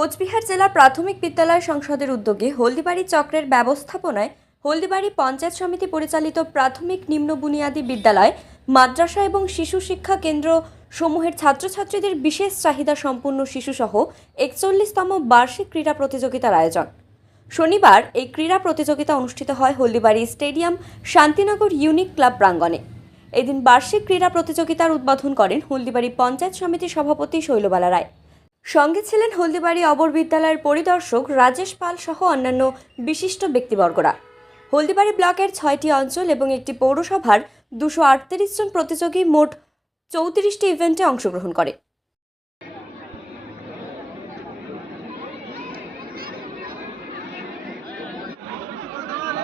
কোচবিহার জেলা প্রাথমিক বিদ্যালয় সংসদের উদ্যোগে হলদিবাড়ি চক্রের ব্যবস্থাপনায় হলদিবাড়ি পঞ্চায়েত সমিতি পরিচালিত প্রাথমিক নিম্ন বুনিয়াদী বিদ্যালয়, মাদ্রাসা এবং শিশু শিক্ষা কেন্দ্র সমূহের ছাত্রছাত্রীদের বিশেষ চাহিদা সম্পন্ন শিশুসহ একচল্লিশতম বার্ষিক ক্রীড়া প্রতিযোগিতার আয়োজন। শনিবার এই ক্রীড়া প্রতিযোগিতা অনুষ্ঠিত হয় Haldibari stadium Shantinagar unique club প্রাঙ্গণে। এদিন বার্ষিক ক্রীড়া প্রতিযোগিতার উদ্বোধন করেন হলদিবাড়ি পঞ্চায়েত সমিতির সভাপতি শৈলবালা রায়। সঙ্গে ছিলেন হলদিবাড়ি অবর বিদ্যালয়ের পরিদর্শক রাজেশ পাল সহ অন্যান্য বিশিষ্ট ব্যক্তিবর্গরা। হলদিবাড়ি ব্লকের ছয়টি অঞ্চল এবং একটি পৌরসভার দুশো আটত্রিশ জন প্রতিযোগী মোট চৌত্রিশটি ইভেন্টে অংশগ্রহণ করে।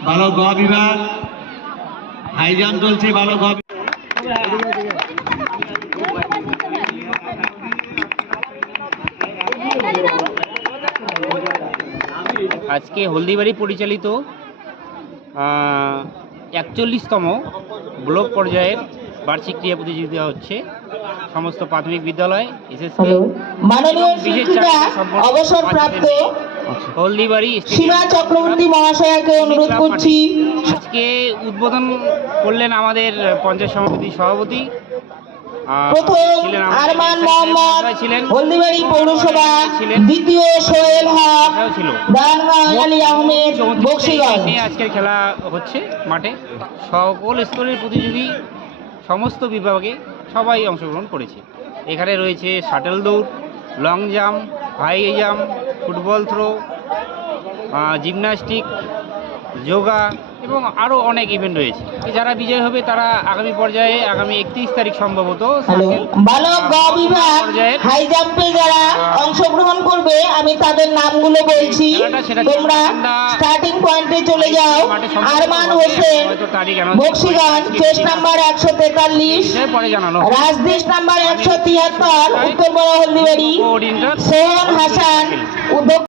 ভালো গ বিভাগ। হাইজাম্প চলছে, ভালো গ আজকে হলদিবাড়ি পরিচালিত একচল্লিশতম ব্লক পর্যায়ের বার্ষিক ক্রীড়া প্রতিযোগিতা হচ্ছে। সমস্ত প্রাথমিক বিদ্যালয় বিশেষ অবসরপ্রাপ্ত হলদিবাড়ি চক্রবর্তী মহাশয়াকে অনুরোধ করছি। আজকে উদ্বোধন করলেন আমাদের পঞ্চায়েত সভাপতি আহ, প্রথম আরমান মোহাম্মদ হলদিবাড়ি পৌরসভা দ্বিতীয় সোহেল হক এরাও ছিল। দানগাঁও আলী আহমেদ বক্সিগঞ্জ। আজকের খেলা হচ্ছে মাঠে। সকল স্তরের প্রতিযোগী সমস্ত বিভাগে সবাই অংশগ্রহণ করেছে। এখানে রয়েছে শাটেল দৌড় long jump high jump football throw gymnastic yoga এবং আরও অনেক ইভেন্ট রয়েছে। যারা বিজয় হবে তারা আগামী পর্যায়ে আগামী একত্রিশ তারিখ সম্ভবত বালক গ বিভাগ হাই জাম্পে যারা অংশগ্রহণ করবে আমি তাদের নামগুলো বলছি। তোমরা স্টার্টিং পয়েন্টে চলে যাও। আরমান হোসেন বক্সিগঞ্জ। নাম্বার একশো তেতাল্লিশ। রাজদেশ নাম্বার একশো তিয়াত্তর উত্তর বড় হলদিবাড়ি সোহন হাসান উদ্যোগ